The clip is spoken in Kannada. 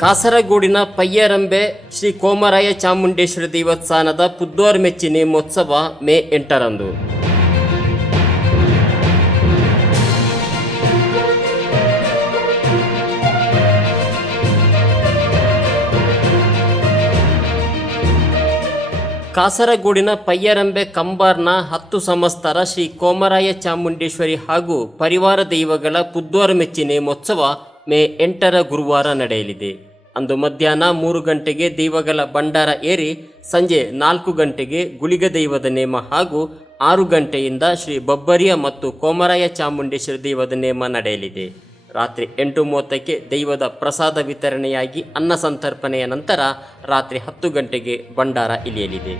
ಕಾಸರಗೋಡಿನ ಪಯ್ಯರಂಬೆ ಶ್ರೀ ಕೋಮರಾಯ ಚಾಮುಂಡೇಶ್ವರಿ ದೇವಸ್ಥಾನದ ಪುದ್ದೋರ್ ಮೆಚ್ಚಿ ನೇಮೋತ್ಸವ ಮೇ 8ರಂದು. ಕಾಸರಗೋಡಿನ ಪಯ್ಯರಂಬೆ ಕಂಬಾರ್ನ 10 ಸಂವತ್ಸರ ಶ್ರೀ ಕೋಮರಾಯ ಚಾಮುಂಡೇಶ್ವರಿ ಹಾಗೂ ಪರಿವಾರ ದೈವಗಳ ಪುದ್ದೋರ್ ಮೆಚ್ಚಿ ನೇಮೋತ್ಸವ ಮೇ 8ರ ಗುರುವಾರ ನಡೆಯಲಿದೆ. ಅಂದು ಮಧ್ಯಾಹ್ನ 3 ಗಂಟೆಗೆ ದೈವಗಳ ಭಂಡಾರ ಏರಿ ಸಂಜೆ 4 ಗಂಟೆಗೆ ಗುಳಿಗ ದೈವದ ನೇಮ ಹಾಗೂ 6 ಗಂಟೆಯಿಂದ ಶ್ರೀ ಬಬ್ಬರಿಯ ಮತ್ತು ಕೋಮರಾಯ ಚಾಮುಂಡೇಶ್ವರಿ ದೈವದ ನೇಮ ನಡೆಯಲಿದೆ. ರಾತ್ರಿ 8:30ಕ್ಕೆ ದೈವದ ಪ್ರಸಾದ ವಿತರಣೆಯಾಗಿ ಅನ್ನ ಸಂತರ್ಪಣೆಯ ನಂತರ ರಾತ್ರಿ 10 ಗಂಟೆಗೆ ಭಂಡಾರ ಇಳಿಯಲಿದೆ.